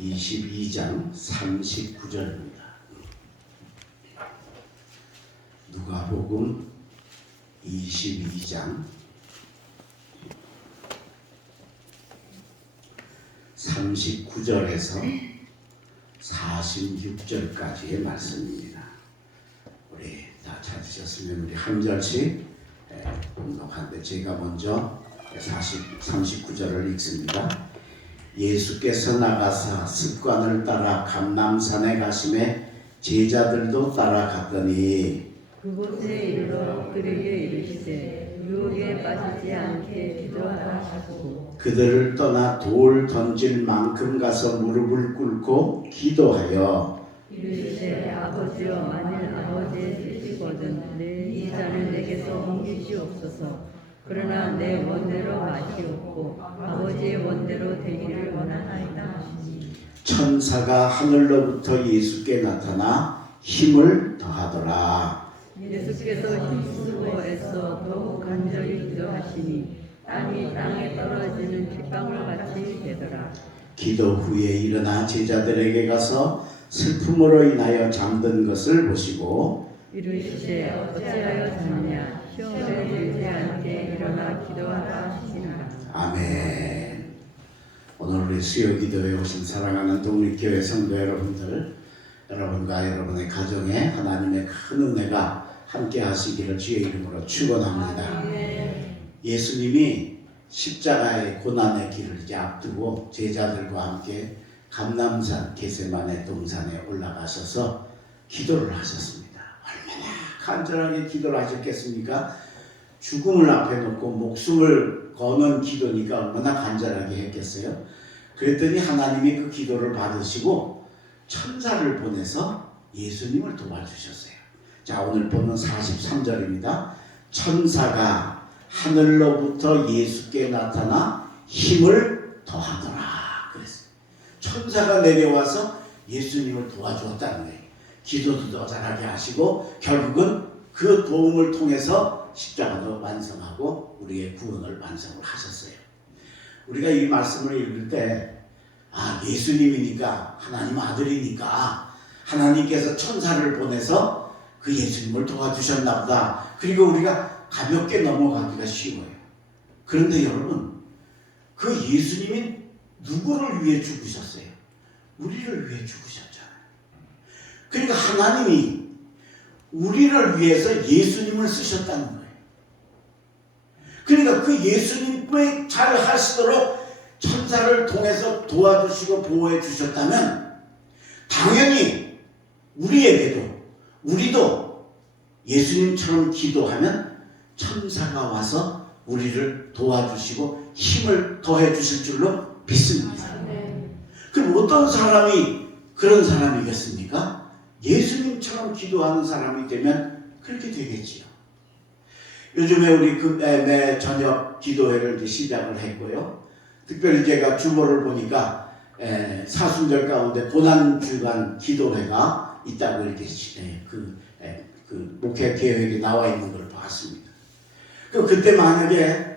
22장 39절입니다. 누가복음 22장 39절에서 46절까지의 말씀입니다. 우리 다 찾으셨으면 우리 한 절씩 공독하는데 제가 먼저 39절을 읽습니다. 예수께서 나가사 습관을 따라 감람산에 가심에 제자들도 따라갔더니 그곳에 이르러 그에게 이르시되 유혹에 빠지지 않게 기도하라 하시고 그들을 떠나 돌 던질 만큼 가서 무릎을 꿇고 기도하여 이르시되 아버지여 만일 아버지의 뜻이거든 이 잔을 내게서 옮기시옵소서. 그러나 내 원대로 마시옵고 아버지의 원대로 되기를 원하나이다 하시니 천사가 하늘로부터 예수께 나타나 힘을 더하더라. 예수께서 힘쓰고 애써 더욱 간절히 기도하시니 땅이 땅에 떨어지는 빗방울 같이 되더라. 기도 후에 일어나 제자들에게 가서 슬픔으로 인하여 잠든 것을 보시고 이르시되 어찌하여 잤냐 시험에 들지 않게 일어나 기도하라 하시니라. 아멘. 오늘 우리 수요 기도에 오신 사랑하는 독립교회 성도 여러분들, 여러분과 여러분의 가정에 하나님의 큰 은혜가 함께 하시기를 주의 이름으로 축원합니다. 예수님이 십자가의 고난의 길을 이제 앞두고 제자들과 함께 감람산 게세마네 동산에 올라가셔서 기도를 하셨습니다. 얼마나 간절하게 기도를 하셨겠습니까? 죽음을 앞에 놓고 목숨을 거는 기도니까 얼마나 간절하게 했겠어요? 그랬더니 하나님이 그 기도를 받으시고 천사를 보내서 예수님을 도와주셨어요. 자, 오늘 보는 43절입니다. 천사가 하늘로부터 예수께 나타나 힘을 더하더라 그랬어요. 천사가 내려와서 예수님을 도와주었다는 거예요. 기도도 더 잘하게 하시고 결국은 그 도움을 통해서 십자가도 완성하고 우리의 구원을 완성을 하셨어요. 우리가 이 말씀을 읽을 때 예수님이니까 하나님 아들이니까 하나님께서 천사를 보내서 그 예수님을 도와주셨나 보다. 그리고 우리가 가볍게 넘어가기가 쉬워요. 그런데 여러분, 그 예수님이 누구를 위해 죽으셨어요? 우리를 위해 죽으셨잖아요. 그러니까 하나님이 우리를 위해서 예수님을 쓰셨다는 거예요. 그러니까 그 예수님을 잘 하시도록 천사를 통해서 도와주시고 보호해 주셨다면 당연히 우리도 예수님처럼 기도하면 천사가 와서 우리를 도와주시고 힘을 더해 주실 줄로 믿습니다. 그럼 어떤 사람이 그런 사람이겠습니까? 예수님처럼 기도하는 사람이 되면 그렇게 되겠지요. 요즘에 우리 매 저녁 기도회를 이제 시작을 했고요. 특별히 제가 주보를 보니까 사순절 가운데 고난주간 기도회가 있다고 이렇게 그 목회 계획이 나와 있는 걸 봤습니다. 그때 만약에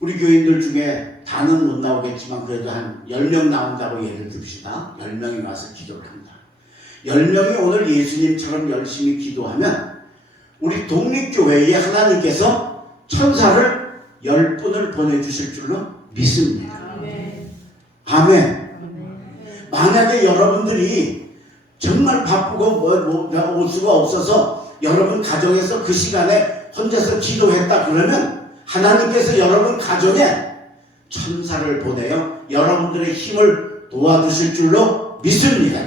우리 교인들 중에 다는 못 나오겠지만 그래도 한 10명 나온다고 예를 듭시다. 10명이 와서 기도를 한다. 10명이 오늘 예수님처럼 열심히 기도하면 우리 독립교회에 하나님께서 천사를 10분을 보내주실 줄로 믿습니다. 아멘. 만약에 여러분들이 정말 바쁘고 올 수가 없어서 여러분 가정에서 그 시간에 혼자서 기도했다 그러면 하나님께서 여러분 가정에 천사를 보내어 여러분들의 힘을 도와주실 줄로 믿습니다.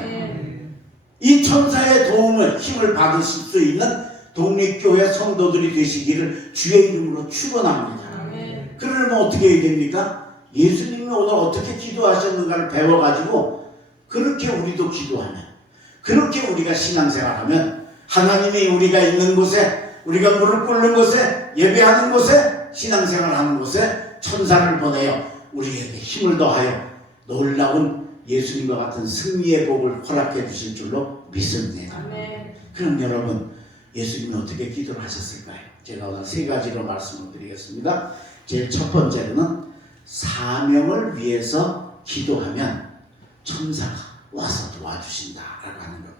이 천사의 도움을 힘을 받으실 수 있는 독립교회 성도들이 되시기를 주의 이름으로 축원합니다. 그러면 어떻게 해야 됩니까? 예수님이 오늘 어떻게 기도하셨는가를 배워가지고 그렇게 우리도 기도하면, 그렇게 우리가 신앙생활하면 하나님이 우리가 있는 곳에, 우리가 무릎 꿇는 곳에, 예배하는 곳에, 신앙생활하는 곳에 천사를 보내어 우리에게 힘을 더하여 놀라운 예수님과 같은 승리의 복을 허락해 주실 줄로 믿습니다. 그럼 여러분, 예수님은 어떻게 기도를 하셨을까요? 제가 오늘 3가지로 말씀을 드리겠습니다. 제일 첫 번째로는 사명을 위해서 기도하면 천사가 와서 도와주신다라고 하는 겁니다.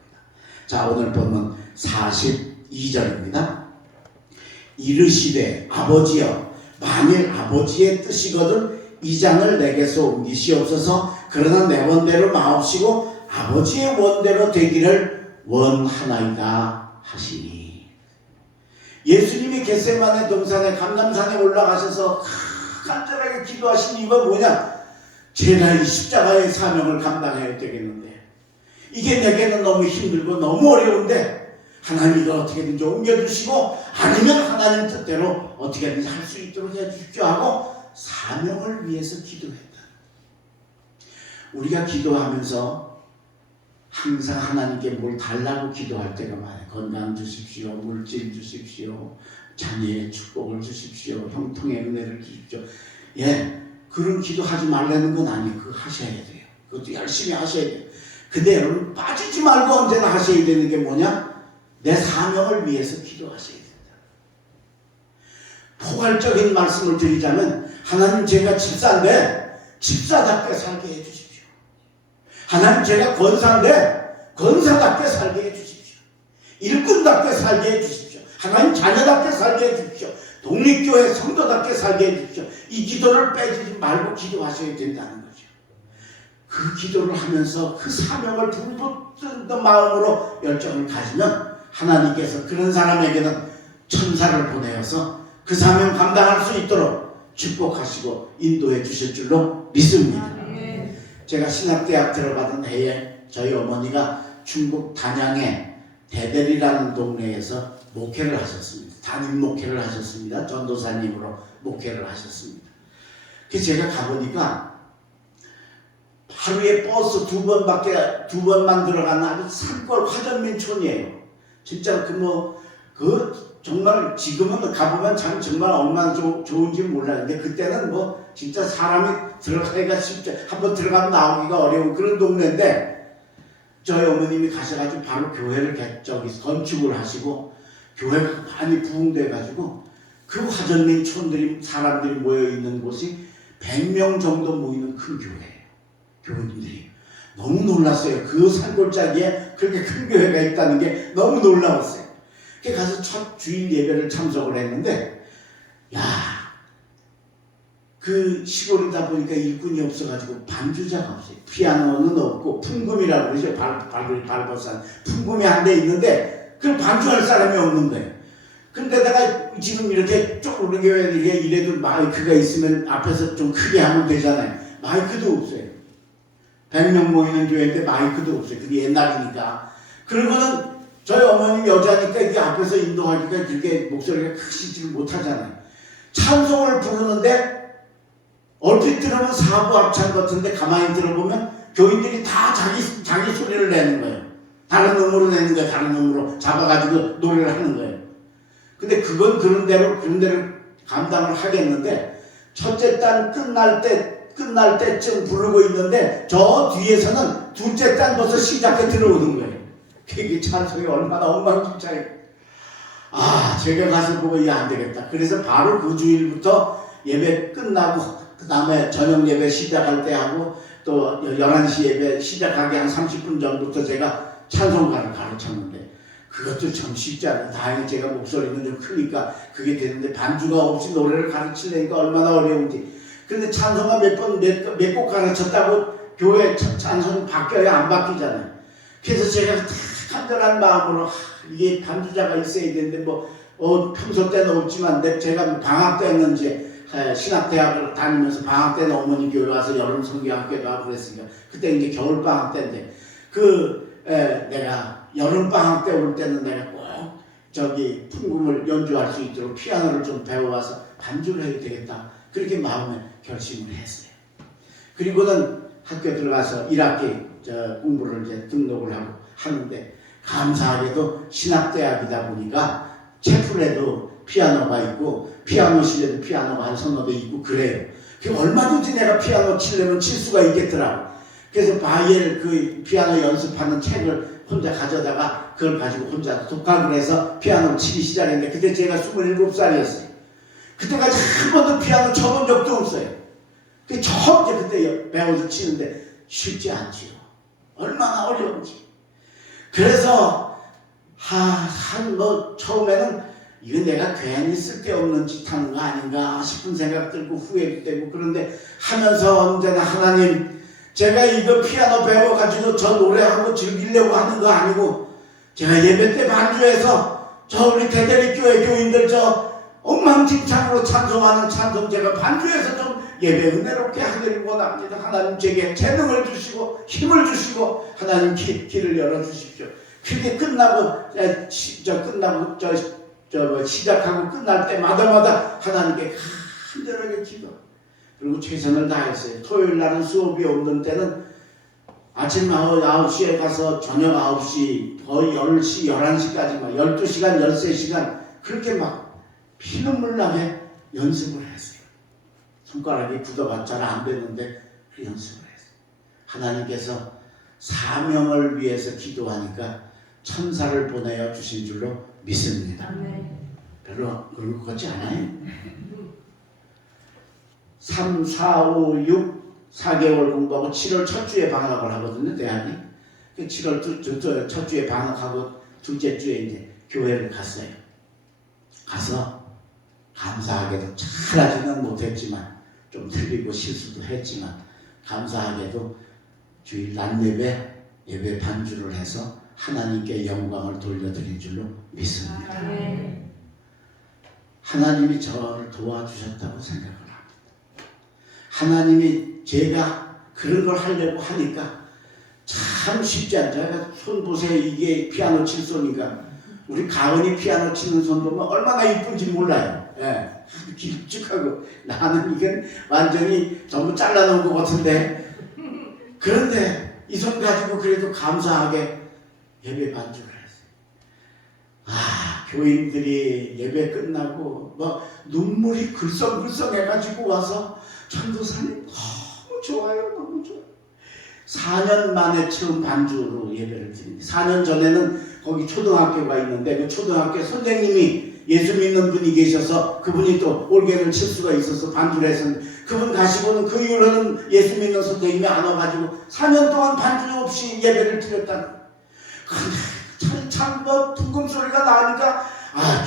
자, 오늘 본문 42절입니다. 이르시되 아버지여, 만일 아버지의 뜻이거든 이 잔을 내게서 옮기시옵소서. 그러나 내 원대로 마옵시고 아버지의 원대로 되기를 원하나이다 하시니. 예수님이 겟세마네 동산에 감람산에 올라가셔서 간절하게 기도하신 이유가 뭐냐? 제가 이 십자가의 사명을 감당해야 되겠는데 이게 내게는 너무 힘들고 너무 어려운데 하나님 이거 어떻게든지 옮겨주시고 아니면 하나님 뜻대로 어떻게든지 할 수 있도록 해주십시오 하고 사명을 위해서 기도했다. 우리가 기도하면서 항상 하나님께 뭘 달라고 기도할 때가 많아요. 건강 주십시오, 물질 주십시오, 자녀의 축복을 주십시오, 형통의 은혜를 주십시오. 예, 그런 기도하지 말라는 건 아니에요. 그거 하셔야 돼요. 그것도 열심히 하셔야 돼요. 근데 여러분 빠지지 말고 언제나 하셔야 되는 게 뭐냐? 내 사명을 위해서 기도하셔야 된다. 포괄적인 말씀을 드리자면 하나님 제가 집사인데 집사답게 살게 해주십시오. 하나님 제가 권사인데 권사답게 살게 해주십시오. 일꾼답게 살게 해주십시오. 하나님 자녀답게 살게 해주십시오. 독립교회 성도답게 살게 해주십시오. 이 기도를 빼지 말고 기도하셔야 된다는 거죠. 그 기도를 하면서 그 사명을 불붙은 마음으로 열정을 가지면 하나님께서 그런 사람에게는 천사를 보내어서 그 사명 감당할 수 있도록 축복하시고 인도해 주실 줄로 믿습니다. 제가 신학대학 들어가던 해에 저희 어머니가 중국 단양의 대델이라는 동네에서 목회를 하셨습니다. 담임 목회를 하셨습니다. 전도사님으로 목회를 하셨습니다. 그래서 제가 가보니까 하루에 버스 두 번만 들어가는 아주 산골 화전민촌이에요. 진짜 정말 지금은 가보면 참 정말 얼마나 좋은지 몰랐는데 그때는 뭐 진짜 사람이 들어가기가 쉽죠. 한번 들어가면 나오기가 어려운 그런 동네인데 저희 어머님이 가셔가지고 바로 교회를 건축을 하시고 교회가 많이 부흥돼가지고 그 화전민촌들이 사람들이 모여있는 곳이 100명 정도 모이는 큰 교회예요. 교인들이 너무 놀랐어요. 그 산골짜기에 그렇게 큰 교회가 있다는 게 너무 놀라웠어요. 그래서 가서 첫 주일 예배를 참석을 했는데 그 시골이다 보니까 일꾼이 없어가지고 반주자가 없어요. 피아노는 없고 풍금이라고 그러죠. 발버산 풍금이 한 대 있는데 그걸 반주할 사람이 없는 거예요. 근데다가 지금 이렇게 쪼그르 교회에 이래도 마이크가 있으면 앞에서 좀 크게 하면 되잖아요. 마이크도 없어요. 100명 모이는 교회인데 마이크도 없어요. 그게 옛날이니까. 그러고는 저희 어머님 여자니까 이게 앞에서 인도하니까 그렇게 목소리가 크시지를 못하잖아요. 찬송을 부르는데 얼핏 들으면 사부 합창 같은데 가만히 들어보면 교인들이 다 자기 소리를 내는 거예요. 다른 음으로 내는 거예요. 다른 음으로 잡아가지고 노래를 하는 거예요. 근데 그건 그런 대로 감당을 하겠는데 첫째 딸 끝날 때쯤 부르고 있는데 저 뒤에서는 둘째 딸 벌써 시작해 들어오는 거예요. 그게 찬송이 얼마나 엉망진창이에요. 제가 가서 보고 이게 안 되겠다. 그래서 바로 그 주일부터 예배 끝나고 그 다음에 저녁 예배 시작할 때 하고 또 11시 예배 시작하기 한 30분 전부터 제가 찬송가를 가르쳤는데 그것도 참 쉽지 않아요. 다행히 제가 목소리는 좀 크니까 그게 되는데 반주가 없이 노래를 가르치려니까 얼마나 어려운지. 그런데 찬송가 몇 곡 가르쳤다고 교회 찬송이 바뀌어야 안 바뀌잖아요. 그래서 제가 간절한 마음으로 이게 반주자가 있어야 되는데 평소 때는 없지만 제가 방학 때는 이제 신학대학을 다니면서 방학 때는 어머니 교회 와서 여름 성경학교도 하고 그랬으니까 그때 이제 겨울 방학 때인데 내가 여름 방학 때 올 때는 내가 꼭 풍금을 연주할 수 있도록 피아노를 좀 배워와서 반주를 해야 되겠다. 그렇게 마음에 결심을 했어요. 그리고는 학교 들어가서 1학기 공부를 이제 등록을 하는데 감사하게도 신학대학이다 보니까 채플에도 피아노가 있고 피아노실에도 피아노가 한 서너 대 있고 그래요. 얼마든지 내가 피아노 치려면 칠 수가 있겠더라고. 그래서 바이엘 그 피아노 연습하는 책을 혼자 가져다가 그걸 가지고 혼자 독학을 해서 피아노를 치기 시작했는데 그때 제가 27살이었어요. 그때까지 한 번도 피아노 쳐본 적도 없어요. 처음 그때 배워서 치는데 쉽지 않지요. 얼마나 어려운지. 그래서 처음에는 이건 내가 괜히 쓸데없는 짓 하는 거 아닌가 싶은 생각 들고 후회도 되고, 그런데 하면서 언제나 하나님, 제가 이거 피아노 배워가지고 저 노래하고 즐기려고 하는 거 아니고, 제가 예배 때 반주해서 저 우리 대대리 교회 교인들 저 엉망진창으로 찬송하는 찬송 제가 반주해서 좀 예배 은혜롭게 하기를 원합니다. 하나님 제게 재능을 주시고 힘을 주시고 하나님 길을 열어주십시오. 그게 끝나고 시작하고 끝날 때마다 하나님께 간절하게 기도, 그리고 최선을 다했어요. 토요일 날은 수업이 없는 때는 아침 9시에 가서 저녁 9시 거의 10시 11시까지 막 12시간 13시간 그렇게 막 피눈물 나게 연습을 했어요. 손가락이 굳어가 잘 안 되는데 그 연습을 했어요. 하나님께서 사명을 위해서 기도하니까 천사를 보내어 주신 줄로 믿습니다. 별로 그럴 것 같지 않아요? 3, 4, 5, 6 4개월 공부하고 7월 첫 주에 방학을 하거든요, 대학이. 7월 첫 주에 방학하고 둘째 주에 이제 교회를 갔어요. 가서 감사하게도 잘하지는 못했지만 좀 틀리고 실수도 했지만 감사하게도 주일 낮 예배 반주를 해서 하나님께 영광을 돌려드린 줄로 믿습니다. 하나님이 저를 도와주셨다고 생각을 합니다. 하나님이 제가 그런 걸 하려고 하니까 참 쉽지 않죠. 제가 손 보세요. 이게 피아노 칠 손이니까 우리 가은이 피아노 치는 손 보면 얼마나 이쁜지 몰라요. 예. 길쭉하고 나는 이건 완전히 전부 잘라놓은 것 같은데, 그런데 이 손 가지고 그래도 감사하게 예배 반주를 했어요. 교인들이 예배 끝나고 뭐 눈물이 글썽글썽 해가지고 와서 전도사님 너무 좋아요, 너무 좋아요. 4년 만에 처음 반주로 예배를 드립니다. 4년 전에는 거기 초등학교가 있는데 그 초등학교 선생님이 예수 믿는 분이 계셔서 그분이 또 올게를 칠 수가 있어서 반주를 했었는데, 그분 가시고는 그 이후로는 예수 믿는 선생님이 안 와가지고 4년 동안 반주 없이 예배를 드렸다. 참 둥근 소리가 나니까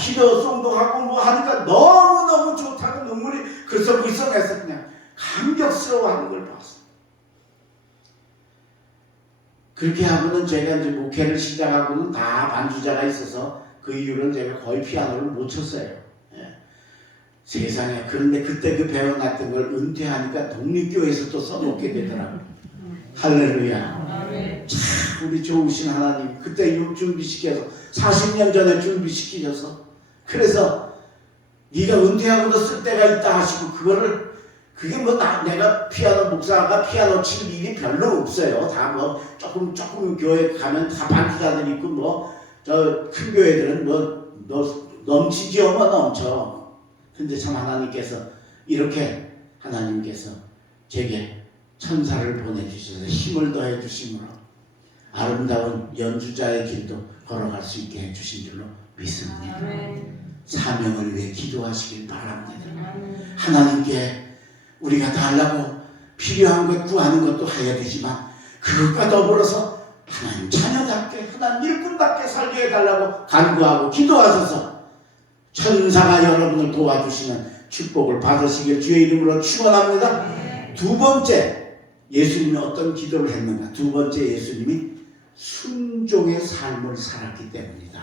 기도송도 하고 뭐 하니까 너무너무 좋다고 눈물이 글썽글썽해서 그냥 감격스러워하는 걸 봤어요. 그렇게 하고는 제가 이제 목회를 시작하고는 다 반주자가 있어서 그 이후로는 제가 거의 피아노를 못 쳤어요. 예. 세상에. 그런데 그때 그 배워놨던 걸 은퇴하니까 독립교회에서 또 써먹게 되더라고요. 할렐루야. 참 우리 좋으신 하나님, 그때 준비시켜서 40년 전에 준비시키셔서, 그래서 네가 은퇴하고도 쓸 때가 있다 하시고, 그게 뭐 내가 피아노 목사가 피아노 칠 일이 별로 없어요. 다 뭐 조금 교회 가면 다 반주자들 있고 뭐 저 큰 교회들은 뭐 넘치지요, 뭐 넘쳐. 근데 참 하나님께서 이렇게 하나님께서 제게 천사를 보내주셔서 힘을 더해 주심으로 아름다운 연주자의 길도 걸어갈 수 있게 해주신 줄로 믿습니다. 사명을 위해 기도하시길 바랍니다. 하나님께 우리가 달라고 필요한 것 구하는 것도 해야 되지만, 그것과 더불어서 하나님 자녀답게 하나님 일꾼답게 살게 해달라고 간구하고 기도하셔서 천사가 여러분을 도와주시는 축복을 받으시길 주의 이름으로 축원합니다. 두 번째, 예수님이 어떤 기도를 했는가? 두 번째, 예수님이 순종의 삶을 살았기 때문이다.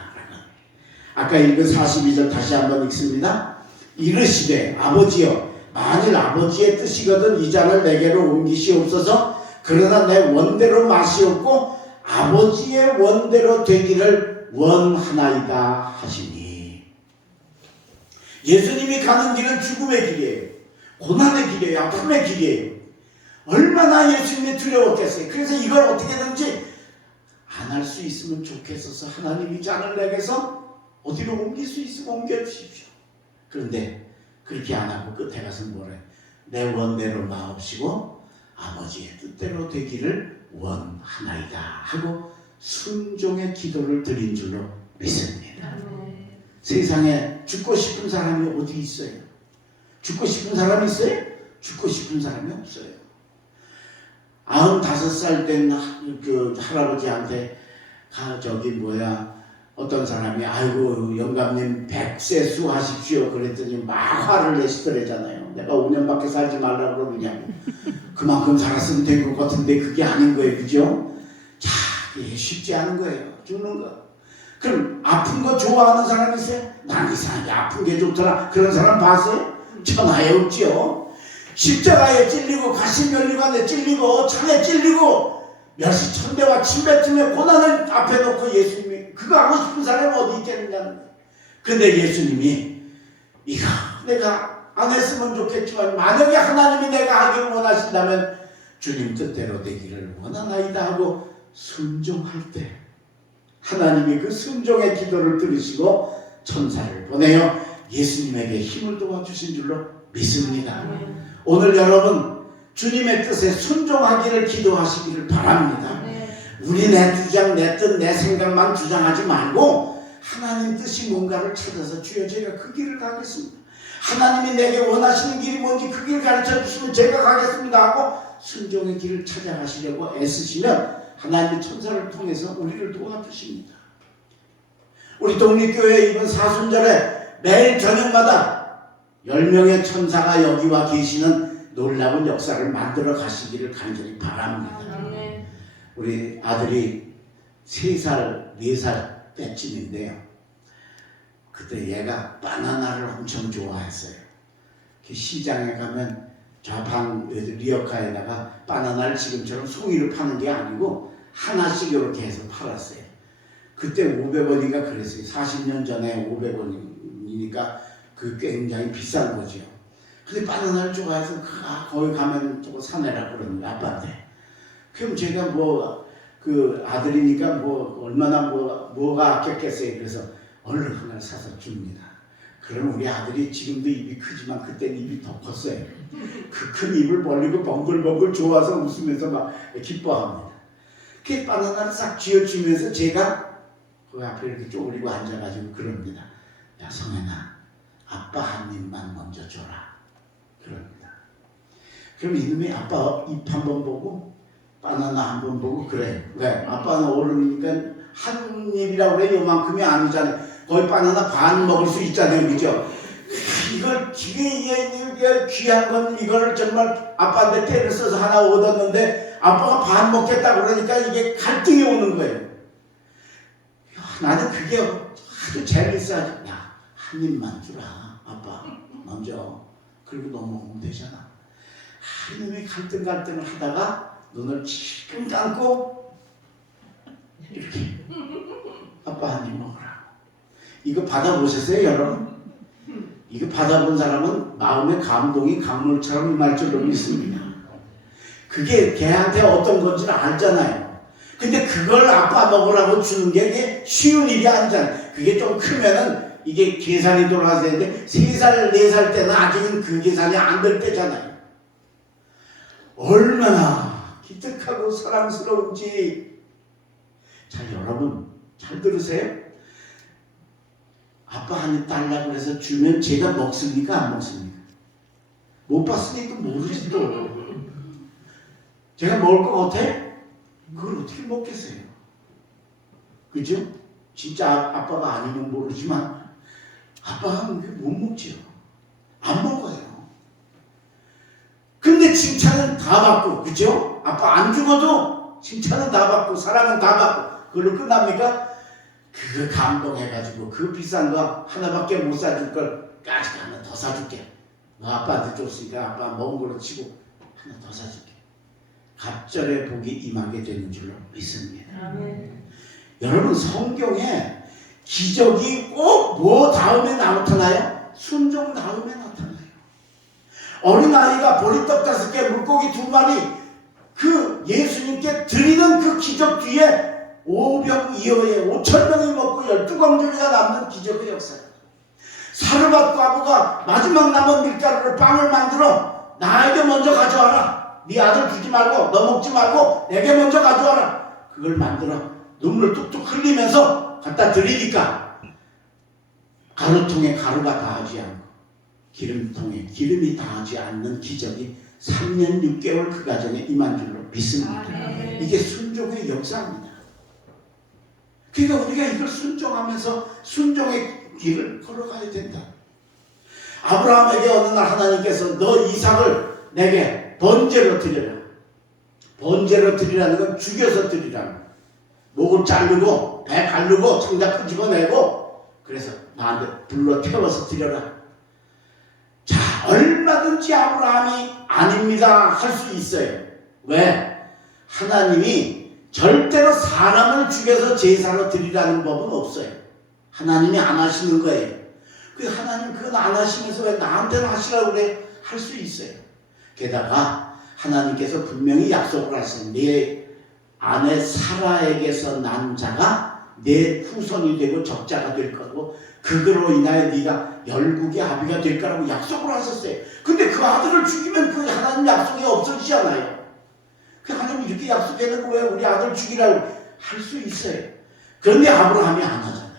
아까 읽은 42절 다시 한번 읽습니다. 이르시되 아버지여, 만일 아버지의 뜻이거든 이 잔을 내게로 옮기시옵소서. 그러나 내 원대로 마시옵고 아버지의 원대로 되기를 원하나이다 하시니. 예수님이 가는 길은 죽음의 길이에요. 고난의 길이에요. 아픔의 길이에요. 얼마나 예수님이 두려웠겠어요. 그래서 이걸 어떻게든지 안 할 수 있으면 좋겠어서 하나님이 잔을 내게서 어디로 옮길 수 있으면 옮겨주십시오. 그런데 그렇게 안 하고 끝에 가서 뭐래? 내 원대로 마옵시고 아버지의 뜻대로 되기를 원하나이다 하고 순종의 기도를 드린 줄로 믿습니다. 세상에 죽고 싶은 사람이 어디 있어요? 죽고 싶은 사람이 있어요? 죽고 싶은 사람이 없어요. 5살 된 그 할아버지한테 어떤 사람이 아이고 영감님 100세 수하십시오 그랬더니 막 화를 내시더래잖아요. 내가 5년밖에 살지 말라고 그러느냐고. 그만큼 살았으면 된 것 같은데 그게 아닌 거예요. 그죠? 자, 이게 쉽지 않은 거예요. 죽는 거. 그럼 아픈 거 좋아하는 사람 있어요? 난 이상하게 아픈 게 좋더라. 그런 사람 봤어요? 천하에 없지요. 십자가에 찔리고 가시면류관에 찔리고 창에 찔리고 멸시천대와 침뱉으며 고난을 앞에 놓고 예수님이 그거 하고 싶은 사람이 어디 있겠느냐는 거예요. 근데 예수님이 이거 내가 안 했으면 좋겠지만 만약에 하나님이 내가 하기를 원하신다면 주님 뜻대로 되기를 원하나이다 하고 순종할 때 하나님이 그 순종의 기도를 들으시고 천사를 보내어 예수님에게 힘을 도와주신 줄로 믿습니다. 오늘 여러분 주님의 뜻에 순종하기를 기도하시기를 바랍니다. 우리 내 주장, 내 뜻, 내 생각만 주장하지 말고 하나님 뜻이 뭔가를 찾아서 주여 제가 그 길을 가겠습니다. 하나님이 내게 원하시는 길이 뭔지 그 길을 가르쳐 주시면 제가 가겠습니다 하고 순종의 길을 찾아가시려고 애쓰시면 하나님의 천사를 통해서 우리를 도와주십니다. 우리 독립교회 이번 사순절에 매일 저녁마다 10명의 천사가 여기와 계시는 놀라운 역사를 만들어 가시기를 간절히 바랍니다. 우리 아들이 3살, 4살 때쯤인데요. 그때 얘가 바나나를 엄청 좋아했어요. 그 시장에 가면 좌방 리어카에다가 바나나를 지금처럼 송이를 파는 게 아니고 하나씩 이렇게 해서 팔았어요. 그때 500원인가 그랬어요. 40년 전에 500원이니까 그 굉장히 비싼 거죠. 근데 바나나를 좋아해서 거기 가면 저거 사내라고 그러는데 아빠한테. 그럼 제가 그 아들이니까 얼마나 뭐가 아꼈겠어요. 그래서 얼른 하나 사서 줍니다. 그럼 우리 아들이 지금도 입이 크지만 그때는 입이 더 컸어요. 그 큰 입을 벌리고 벙글벙글 좋아서 웃으면서 막 기뻐합니다. 그 바나나를 싹 쥐어주면서 제가 그 앞에 이렇게 쪼그리고 앉아가지고 그럽니다. 야 성현아, 아빠 한 입만 먼저 줘라. 그럽니다. 그럼 이놈이 아빠 입 한번 보고 바나나 한번 보고 그래. 왜? 아빠는 어른이니까 한 입이라고 그래. 요만큼이 아니잖아요. 거의 바나나 반 먹을 수 있잖아요. 그죠? 이걸 이게 귀한 건 이걸 정말 아빠한테 때를 써서 하나 얻었는데 아빠가 반 먹겠다 그러니까 이게 갈등이 오는 거예요. 나는 그게 아주 재밌어. 야, 한 입만 주라. 아빠 먼저. 그리고 너 먹으면 되잖아. 이놈이 갈등을 하다가 눈을 찔끔 감고 이렇게 아빠 한 입 먹으라. 이거 받아보셨어요 여러분? 이거 받아본 사람은 마음의 감동이 강물처럼 임할 줄로 믿습니다. 그게 걔한테 어떤 건지를 알잖아요. 근데 그걸 아빠 먹으라고 주는 게 쉬운 일이 아니잖아요. 그게 좀 크면은 이게 계산이 돌아가야 되는데 3살, 4살 때는 아직은 그 계산이 안 될 때잖아요. 얼마나 기특하고 사랑스러운지. 자, 여러분 잘 들으세요. 아빠 한 입 달라고 해서 주면 제가 먹습니까? 안 먹습니까? 못 봤으니까 모르지 또. 제가 먹을 것 같아? 그걸 어떻게 먹겠어요? 그죠? 진짜 아빠가 아니면 모르지만 아빠가 못 먹지요. 안 먹어요. 근데 칭찬은 다 받고, 그죠? 아빠 안 죽어도 칭찬은 다 받고 사랑은 다 받고 그걸로 끝납니까? 그거 감동해가지고 그 비싼 거 하나밖에 못 사줄 걸까지 하나 더 사줄게. 너 아빠한테 줬으니까 아빠 먹은 걸로 치고 하나 더 사줄게. 갑절의 복이 임하게 되는 줄로 믿습니다. 여러분 성경에 기적이 꼭 뭐 다음에 나타나요? 순종 다음에 나타나요. 어린아이가 보리떡 5개 물고기 2마리 그 예수님께 드리는 그 기적 뒤에 5병 2호에 5,000명이 먹고 12광주리가 남는 기적의 역사예요. 사르밧 과부가 마지막 남은 밀가루로 빵을 만들어 나에게 먼저 가져와라. 네 아들 주지 말고 너 먹지 말고 내게 먼저 가져와라. 그걸 만들어 눈물 뚝뚝 흘리면서 갖다 드리니까 가루통에 가루가 닿지 않고 기름통에 기름이 닿지 않는 기적이 3년 6개월 그 가정에 임한 줄로 믿습니다. 이게 순종의 역사입니다. 그러니까 우리가 이걸 순종하면서 순종의 길을 걸어가야 된다. 아브라함에게 어느 날 하나님께서 너 이삭을 내게 번제로 드려라. 번제로 드리라는 건 죽여서 드리라는 거예요. 목을 자르고 배 가르고 창자 끄집어내고 그래서 나한테 불러 태워서 드려라. 자, 얼마든지 아브라함이 아닙니다 할 수 있어요. 왜? 하나님이 절대로 사람을 죽여서 제사로 드리라는 법은 없어요. 하나님이 안 하시는 거예요. 그 하나님 그건 안 하시면서 왜 나한테는 하시라고 그래? 할 수 있어요. 게다가 하나님께서 분명히 약속을 하신 내 아내 사라에게서 난 자가 내 후손이 되고 적자가 될 거고 그거로 인하여 네가 열국의 아비가 될 거라고 약속을 하셨어요. 근데 그 아들을 죽이면 그 하나님 약속이 없어지잖아요. 그 하나님이 이렇게 약속해놓고 왜 우리 아들 죽이라고 할 수 있어요. 그런데 아브라함이 안 하잖아요.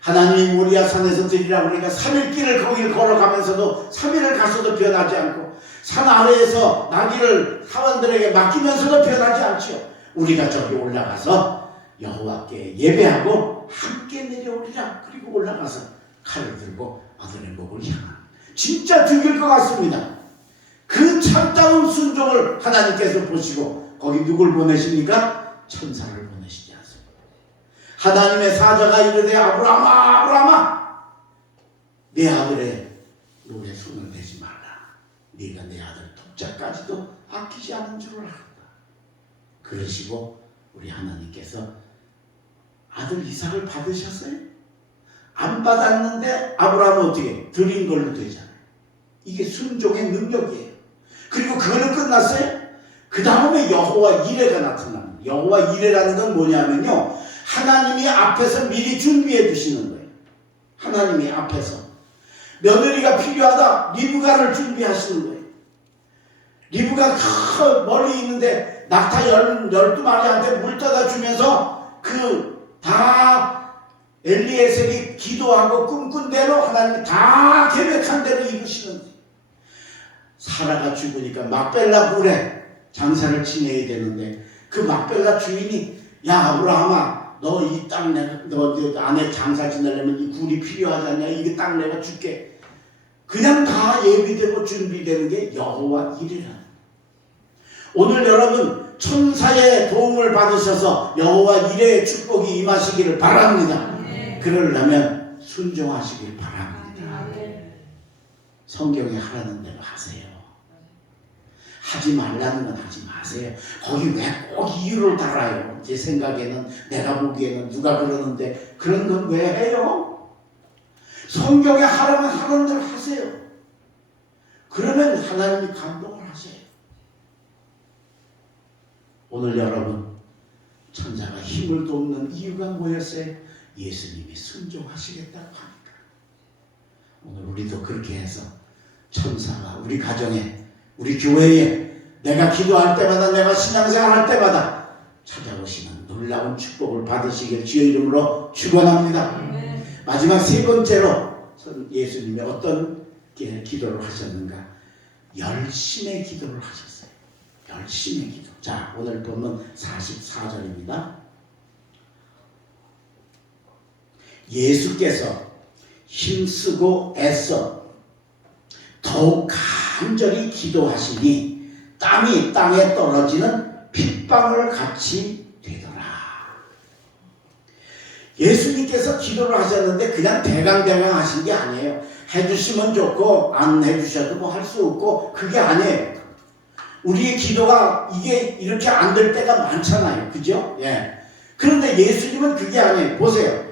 하나님이 모리아 산에서 드리라고 그러니까 3일 길을 거기를 걸어가면서도 3일을 갔어도 변하지 않고 산 아래에서 나귀를 사원들에게 맡기면서도 변하지 않죠. 우리가 저기 올라가서 여호와께 예배하고 함께 내려오리라. 그리고 올라가서 칼을 들고 아들의 목을 향한 진짜 죽일 것 같습니다. 그 참다운 순종을 하나님께서 보시고 거기 누굴 보내십니까? 천사를 보내시지 않습니다. 하나님의 사자가 이르되 아브라함아 아브라함아 내 아들의 노래 손을 대지 마라. 네가 내 아들 독자까지도 아끼지 않은 줄을 알았다. 그러시고 우리 하나님께서 아들 이삭을 받으셨어요? 안 받았는데 아브라함은 어떻게 드린 걸로 되잖아요. 이게 순종의 능력이에요. 그리고 그거는 끝났어요? 그 다음에 여호와 이레가 나타납니다. 여호와 이레라는 건 뭐냐면요, 하나님이 앞에서 미리 준비해 주시는 거예요. 하나님이 앞에서 며느리가 필요하다 리브가를 준비하시는 거예요. 리브가 멀리 있는데 낙타 12마리한테 물 떠다 주면서 그 다 엘리에셀이 기도하고 꿈꾼 대로 하나님이 다 계획한 대로 이루시는 거예요. 사라가 죽으니까 막벨라 굴에 장사를 지내야 되는데 그 막벨라 주인이 야 아브라함아 너 이 땅 내가 너 안에 장사 지내려면 이 굴이 필요하지 않냐? 이 땅 내가 줄게. 그냥 다 예비되고 준비되는 게 여호와 이레라. 오늘 여러분 천사의 도움을 받으셔서 여호와 이레의 축복이 임하시기를 바랍니다. 그러려면 순종하시길 바랍니다. 성경에 하라는 대로 하세요. 하지 말라는 건 하지 마세요. 거기 왜 꼭 이유를 달아요? 제 생각에는 내가 보기에는 누가 그러는데 그런 건 왜 해요? 성경에 하라면 하라는 대로 하세요. 그러면 하나님이 감동을 하세요. 오늘 여러분 천사가 힘을 돕는 이유가 뭐였어요? 예수님이 순종하시겠다고 하니까. 오늘 우리도 그렇게 해서 천사가 우리 가정에 우리 교회에 내가 기도할 때마다 내가 신앙생활 할 때마다 찾아오시는 놀라운 축복을 받으시길 주의 이름으로 축원합니다. 마지막 세 번째로 예수님이 어떤 기도를 하셨는가? 열심의 기도를 하셨어요. 열심의 기도. 자, 오늘 본문 44절입니다. 예수께서 힘쓰고 애써 더욱 간절히 기도하시니 땀이 땅에 떨어지는 핏방울 같이 되더라. 예수님께서 기도를 하셨는데 그냥 대강대강 하신 게 아니에요. 해주시면 좋고 안 해주셔도 뭐 할 수 없고 그게 아니에요. 우리의 기도가 이게 이렇게 안 될 때가 많잖아요. 그죠? 예. 그런데 예수님은 그게 아니에요. 보세요.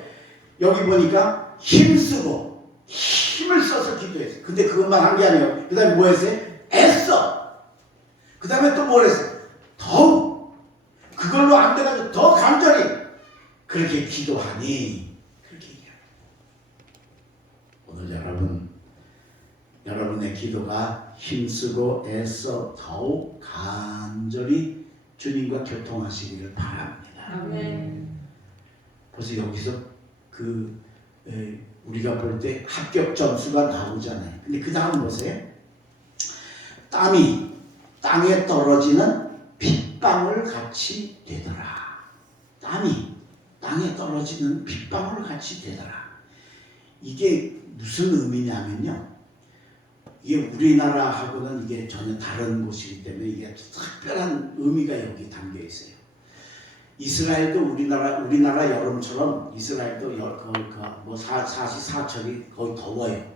여기 보니까 힘쓰고 힘을 써서 기도했어요. 근데 그것만 한 게 아니에요. 그 다음에 뭐 했어요? 애써. 그 다음에 또 뭘 했어요? 더욱. 그걸로 안 돼가지고 더 간절히 그렇게 기도하니 그렇게 얘기해요. 오늘 여러분의 기도가 힘쓰고 애써 더욱 간절히 주님과 교통하시기를 바랍니다. 아멘. 벌써 여기서 우리가 볼 때 합격 점수가 나오잖아요. 근데 그 다음 보세요. 땀이 땅에 떨어지는 빗방울 같이 되더라. 땀이 땅에 떨어지는 빗방울 같이 되더라. 이게 무슨 의미냐면요, 이게 우리나라하고는 이게 전혀 다른 곳이기 때문에 이게 특별한 의미가 여기 담겨 있어요. 이스라엘도 우리나라 여름처럼 이스라엘도 뭐 사시사철이 거의 더워요.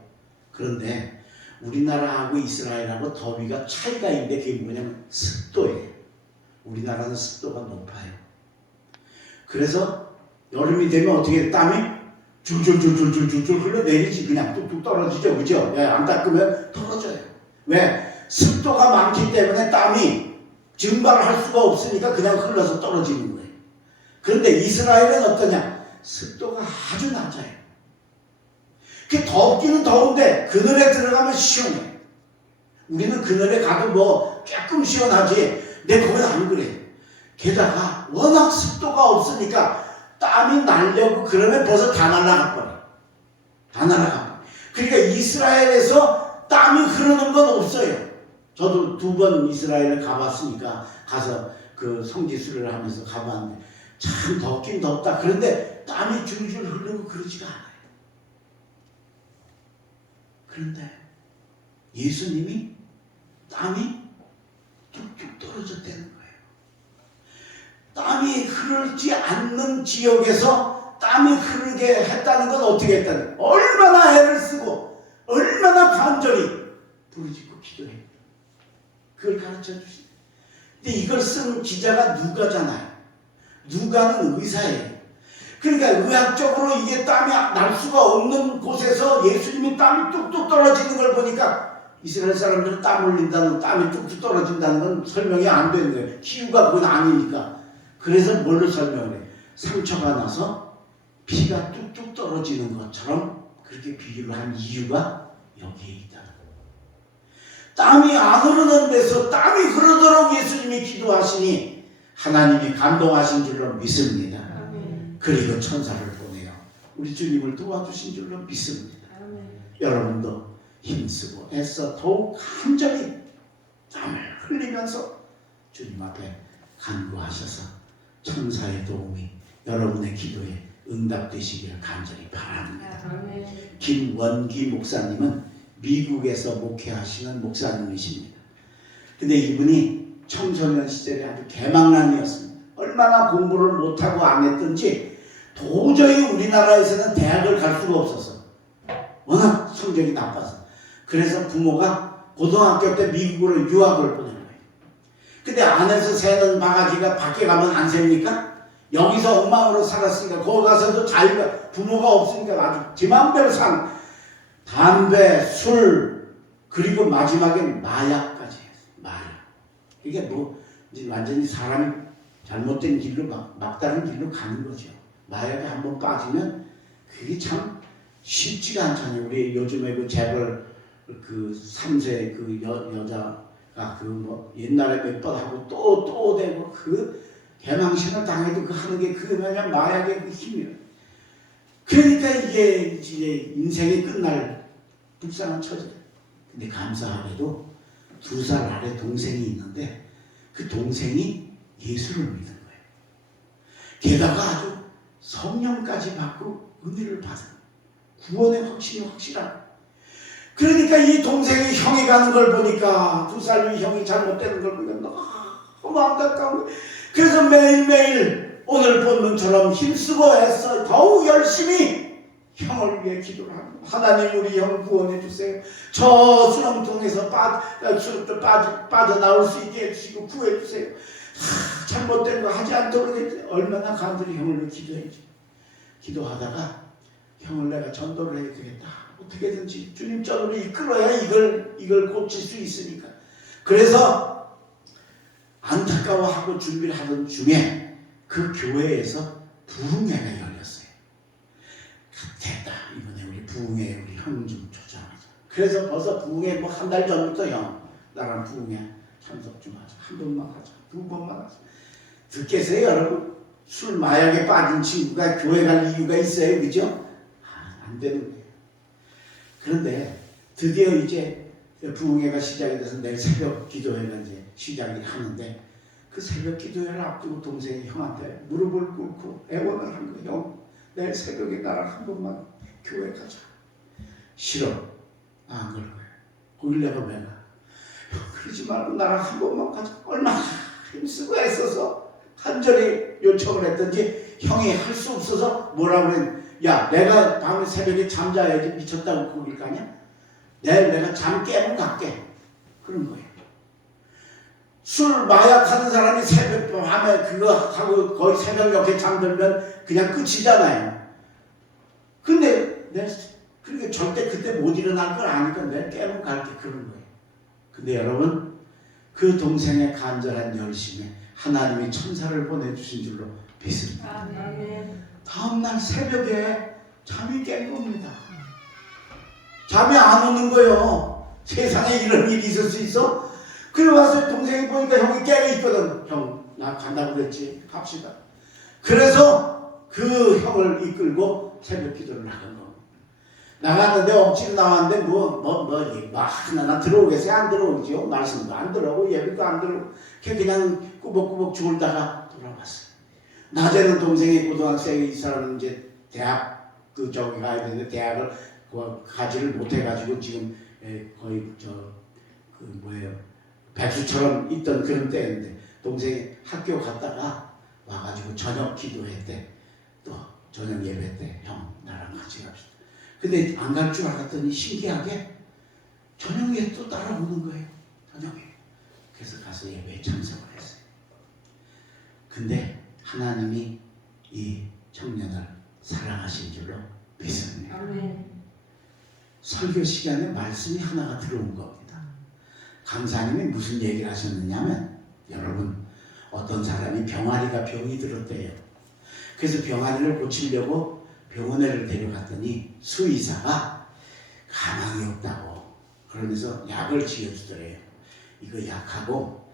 그런데 우리나라하고 이스라엘하고 더위가 차이가 있는데 그게 뭐냐면 습도예요. 우리나라는 습도가 높아요. 그래서 여름이 되면 어떻게 땀이 줄줄줄줄줄줄 흘러내리지. 그냥 뚝뚝 떨어지죠. 그죠? 예, 안 닦으면 떨어져요. 왜? 습도가 많기 때문에 땀이 증발할 수가 없으니까 그냥 흘러서 떨어지는 거예요. 그런데 이스라엘은 어떠냐? 습도가 아주 낮아요. 그 덥기는 더운데 그늘에 들어가면 시원해. 우리는 그늘에 가도 뭐 조금 시원하지. 내 거는 안 그래. 게다가 워낙 습도가 없으니까 땀이 날려고 그러면 벌써 다 날아가 버려. 다 날아가 버려. 그러니까 이스라엘에서 땀이 흐르는 건 없어요. 저도 2번 이스라엘을 가봤으니까 가서 그 성지순례를 하면서 가봤는데 참 덥긴 덥다. 그런데 땀이 줄줄 흐르고 그러지가 않아요. 그런데 예수님이 땀이 뚝뚝 떨어졌다는 거예요. 땀이 흐르지 않는 지역에서 땀이 흐르게 했다는 건 어떻게 했다는 거예요? 얼마나 애를 쓰고 얼마나 간절히 부르짖고 기도해요. 그걸 가르쳐 주시죠. 근데 이걸 쓴 기자가 누가잖아요. 누가는 의사예요. 그러니까 의학적으로 이게 땀이 날 수가 없는 곳에서 예수님이 땀이 뚝뚝 떨어지는 걸 보니까 이스라엘 사람들은 땀 흘린다는, 땀이 뚝뚝 떨어진다는 건 설명이 안 되는 거예요. 기후가 그건 아니니까. 그래서 뭘로 설명을 해요? 상처가 나서 피가 뚝뚝 떨어지는 것처럼 그렇게 비유를 한 이유가 여기에 있다. 땀이 안 흐르는 데서 땀이 흐르도록 예수님이 기도하시니 하나님이 감동하신 줄로 믿습니다. 아멘. 그리고 천사를 보내요. 우리 주님을 도와주신 줄로 믿습니다. 아멘. 여러분도 힘쓰고 애써 더욱 간절히 땀을 흘리면서 주님 앞에 간구하셔서 천사의 도움이 여러분의 기도에 응답되시기를 간절히 바랍니다. 아멘. 김원기 목사님은 미국에서 목회하시는 목사님이십니다. 근데 이분이 청소년 시절에 아주 개망난이었습니다. 얼마나 공부를 못하고 안 했든지 도저히 우리나라에서는 대학을 갈 수가 없었어. 워낙 성적이 나빠서. 그래서 부모가 고등학교 때 미국으로 유학을 보낸 거예요. 근데 안에서 새는 바가지가 밖에 가면 안 셉니까? 여기서 엉망으로 살았으니까 거기 가서도 자유가, 부모가 없으니까 아주 지 맘대로 산 담배, 술, 그리고 마지막엔 마약까지 했어요. 마약. 이게 뭐 이제 완전히 사람이 잘못된 길로 막다른 길로 가는 거죠. 마약에 한번 빠지면 그게 참 쉽지가 않잖아요. 우리 요즘에 그 재벌 그 3세 그 여자가 그 뭐 옛날에 몇 번 하고 또 되고 그 개망신을 당해도 그 하는 게 그게 뭐냐, 마약의 그 힘이에요. 그러니까 이게 이제 인생이 끝날 불쌍한 처지예요. 근데 감사하게도 2살 아래 동생이 있는데 그 동생이 예수를 믿는 거예요. 게다가 아주 성령까지 받고 은혜를 받은 구원의 확신이 확실한. 그러니까 이 동생이 형이 가는 걸 보니까 2살 위 형이 잘못되는 걸 보니까 너무 안타까운 거예요. 그래서 매일매일 오늘 본문처럼 힘쓰고 애써 더욱 열심히 형을 위해 기도를 합니다. 하나님 우리 형 구원해 주세요. 저 수렁통에서 빠져나올 수 있게 해주시고 구해 주세요. 잘못된 거 하지 않도록 해주세요. 얼마나 간절히 형을 위해 기도해 주세요. 기도하다가 형을 내가 전도를 해야 되겠다. 어떻게든지 주님 전으로 이끌어야 이걸 고칠 수 있으니까. 그래서 안타까워하고 준비를 하던 중에 그 교회에서 부흥회가 열렸어요. 됐다. 이번에 우리 부흥회 우리 형 좀 초청하자. 그래서 벌써 부흥회 뭐 한 달 전부터 형 나랑 부흥회 참석 좀 하자. 한 번만 하자. 2번만 하자. 듣겠어요 여러분? 술 마약에 빠진 친구가 교회 갈 이유가 있어요. 그죠? 안 되는 거예요. 그런데 드디어 이제 부흥회가 시작이 돼서 내일 새벽 기도회가 이제 시작이 하는데 그 새벽 기도회를 앞두고 동생이 형한테 무릎을 꿇고 애원을 한 거예요. 형, 내일 새벽에 나랑 한 번만 교회 가자. 싫어. 안 그럴 거야. 거길 내가 왜 가? 형, 그러지 말고 나랑 한 번만 가자. 얼마나 힘쓰고 애써서 간절히 요청을 했던지 형이 할 수 없어서 뭐라고 그랬. 야, 내가 밤에 새벽에 잠자야지 미쳤다고 거길 가냐? 내일 내가 잠 깨고 갈게. 그런 거예요. 술 마약 하는 사람이 새벽 밤에 그거 하고 거의 새벽 이렇게 잠들면 그냥 끝이잖아요. 근데 그러니까 절대 그때 못 일어날 걸 아니까 내가 깨고 갈게. 그런 거예요. 근데 여러분, 그 동생의 간절한 열심에 하나님이 천사를 보내주신 줄로 믿습니다. 아멘. 다음날 새벽에 잠이 깬 겁니다. 잠이 안 오는 거예요. 세상에 이런 일이 있을 수 있어? 그래 와서 동생이 보니까 형이 깨어 있거든. 형, 나 간다고 그랬지. 갑시다. 그래서 그 형을 이끌고 새벽 기도를 나간 겁니다. 나갔는데 억지로 나왔는데 하나 들어오겠어요? 안 들어오죠. 말씀도 안 들어오고 예배도 안 들어오고 그냥 꾸벅꾸벅 졸다가 돌아왔어요. 낮에는 동생이 고등학생이 이 사람은 이제 대학 저기 가야 되는데 대학을 가지를 못해가지고 지금 거의 백수처럼 있던 그런 때였는데 동생이 학교 갔다가 와가지고 저녁 기도회 때 또 저녁 예배 때 형 나랑 같이 갑시다. 근데 안 갈 줄 알았더니 신기하게 저녁에 또 따라오는 거예요. 저녁에. 그래서 가서 예배에 참석을 했어요. 근데 하나님이 이 청년을 사랑하신 줄로 믿습니다. 아멘. 설교 시간에 말씀이 하나가 들어온 겁니다. 강사님이 무슨 얘기를 하셨느냐면 여러분 어떤 사람이 병아리가 병이 들었대요. 그래서 병아리를 고치려고 병원에를 데려갔더니 수의사가 가망이 없다고 그러면서 약을 지어주더래요. 이거 약하고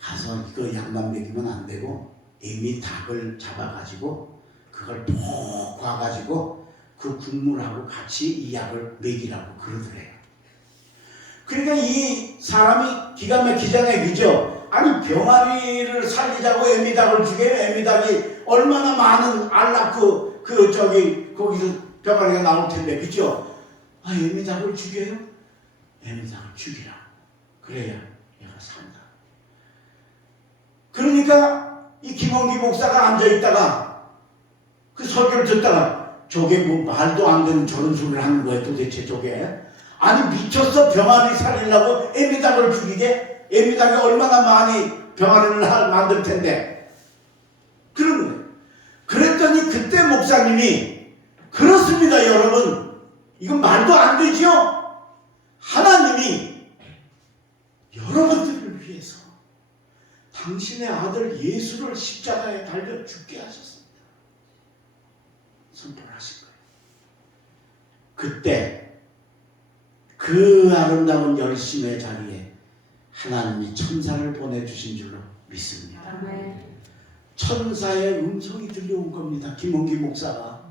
가서 이거 약만 먹이면 안 되고 이미 닭을 잡아가지고 그걸 푹 과가지고 그 국물하고 같이 이 약을 먹이라고 그러더래요. 그러니까 이 사람이 기가 막히잖아요. 그죠? 아니 병아리를 살리자고 애미닭을 죽여요. 애미닭이 얼마나 많은 알 낳고 거기서 병아리가 나올 텐데 그죠? 아 애미닭을 죽여요? 애미닭을 죽이라. 그래야 얘가 산다. 그러니까 이 김원기 목사가 앉아있다가 그 설교를 듣다가 저게 뭐 말도 안 되는 저런 소리를 하는 거예요. 도대체 저게 아니 미쳤어. 병아리 살리려고 애미닭을 죽이게? 애미닭이 얼마나 많이 병아리를 만들 텐데 그런 거예요. 그랬더니 그때 목사님이 그렇습니다 여러분 이건 말도 안 되죠. 하나님이 여러분들을 위해서 당신의 아들 예수를 십자가에 달려 죽게 하셨습니다. 선포하신 거예요. 그때 그 아름다운 열심의 자리에 하나님이 천사를 보내주신 줄로 믿습니다. 아멘. 천사의 음성이 들려온 겁니다. 김원기 목사가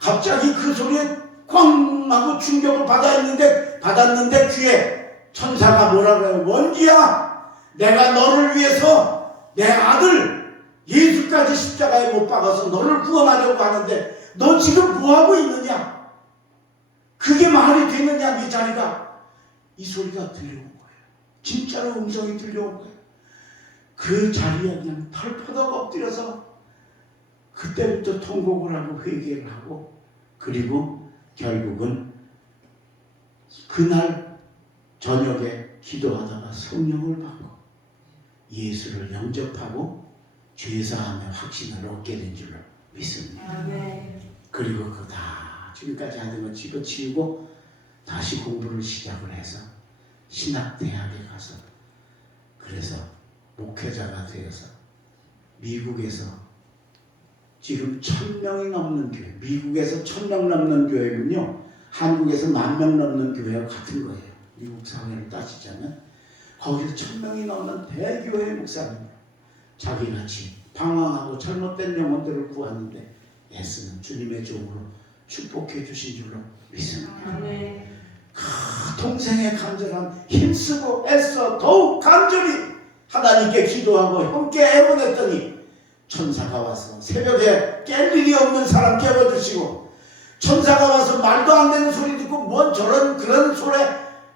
갑자기 그 소리에 꽝 하고 충격을 받았는데 귀에 천사가 뭐라 그래요? 원기야 내가 너를 위해서 내 아들 예수까지 십자가에 못 박아서 너를 구원하려고 하는데 너 지금 뭐하고 있느냐? 그게 말이 되느냐? 네 자리가 이 소리가 들려온 거예요. 진짜로 음성이 들려온 거예요. 그 자리에 그냥 털퍼덕 엎드려서 그때부터 통곡을 하고 회개를 하고 그리고 결국은 그날 저녁에 기도하다가 성령을 받고 예수를 영접하고 죄사함의 확신을 얻게 된 줄로 믿습니다. 아멘. 그리고 그거 다 지금까지 하는 거 집어치우고 다시 공부를 시작을 해서 신학대학에 가서 그래서 목회자가 되어서 미국에서 지금 1000명이 넘는 교회, 미국에서 1000명 넘는 교회군요. 한국에서 10,000명 넘는 교회와 같은 거예요. 미국 사회를 따지자면 거기서 1000명이 넘는 대교회 목사입니다. 자기같이 방황하고 잘못된 영혼들을 구하는데 애쓰는 주님의 종으로 축복해 주신 줄로 믿습니다. 아멘. 동생의 간절한 힘쓰고 애써 더욱 간절히 하나님께 기도하고 함께 애원했더니 천사가 와서 새벽에 깰 일이 없는 사람 깨워주시고, 천사가 와서 말도 안 되는 소리 듣고 뭔 저런 그런 소리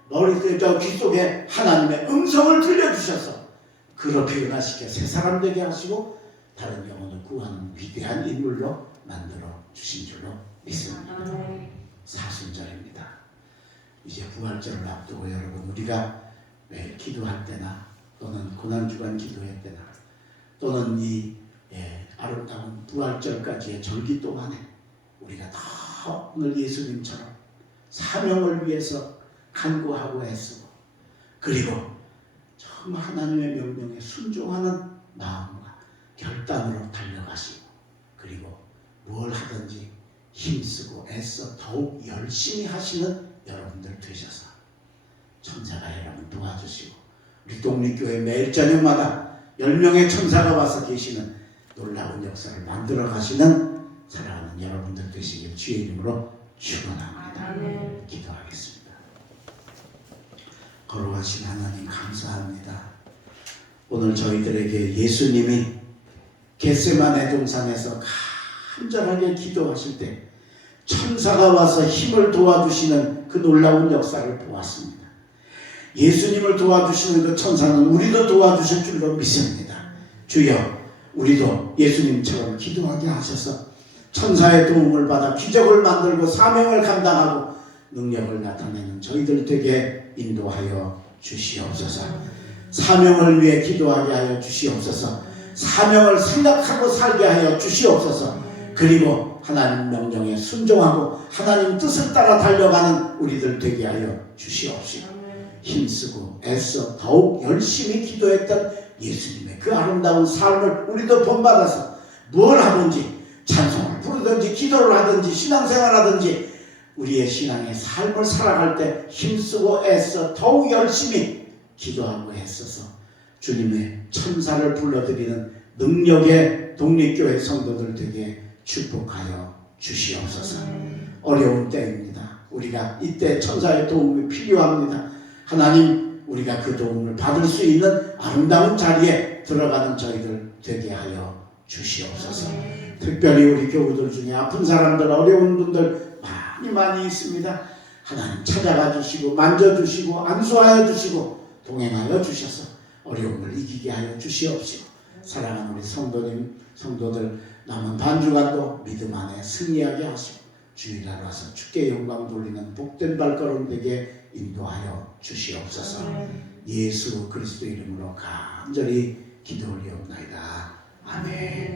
머리 저 귓속에 하나님의 음성을 들려주셔서 그렇게 일어나시게 새 사람 되게 하시고 다른 영혼을 구하는 위대한 인물로 만들어 주신 줄로 믿습니다. 사순절입니다. 이제 부활절을 앞두고 여러분, 우리가 매일 기도할 때나 또는 고난주간 기도할 때나 또는 이 아름다운 부활절까지의 절기 동안에 우리가 다 오늘 예수님처럼 사명을 위해서 간구하고 애쓰고, 그리고 정말 하나님의 명령에 순종하는 마음과 결단으로 달려가시고, 그리고 뭘 하든지 힘쓰고 애써 더욱 열심히 하시는 여러분들 되셔서 천사가 여러분 도와주시고, 우리 독립교회 매일 저녁마다 10명의 천사가 와서 계시는 놀라운 역사를 만들어 가시는 사랑하는 여러분들 되시길 주의 이름으로 축원합니다. 기도하겠습니다. 거룩하신 하나님 감사합니다. 오늘 저희들에게 예수님이 겟세마네 동산에서 간절하게 기도하실 때 천사가 와서 힘을 도와주시는 그 놀라운 역사를 보았습니다. 예수님을 도와주시는 그 천사는 우리도 도와주실 줄로 믿습니다. 주여, 우리도 예수님처럼 기도하게 하셔서 천사의 도움을 받아 기적을 만들고 사명을 감당하고 능력을 나타내는 저희들 되게 인도하여 주시옵소서. 사명을 위해 기도하게 하여 주시옵소서. 사명을 생각하고 살게 하여 주시옵소서. 그리고 하나님 명령에 순종하고 하나님 뜻을 따라 달려가는 우리들 되게 하여 주시옵시고, 힘쓰고 애써 더욱 열심히 기도했던 예수님의 그 아름다운 삶을 우리도 본받아서 뭘 하든지 찬송을 부르든지 기도를 하든지 신앙생활 하든지 우리의 신앙의 삶을 살아갈 때 힘쓰고 애써 더욱 열심히 기도하고 애써서 주님의 천사를 불러드리는 능력의 독립교회 성도들 되게 축복하여 주시옵소서. 어려운 때입니다. 우리가 이때 천사의 도움이 필요합니다. 하나님, 우리가 그 도움을 받을 수 있는 아름다운 자리에 들어가는 저희들 되게 하여 주시옵소서. 특별히 우리 교우들 중에 아픈 사람들, 어려운 분들 많이 있습니다. 하나님 찾아가 주시고 만져주시고 안수하여 주시고 동행하여 주셔서 어려움을 이기게 하여 주시옵시고, 사랑하는 우리 성도님, 성도들 남은 반주간도 믿음 안에 승리하게 하시고 주일날 와서 주께 영광 돌리는 복된 발걸음 되게 인도하여 주시옵소서. 예수 그리스도 이름으로 간절히 기도 올리옵나이다. 아멘.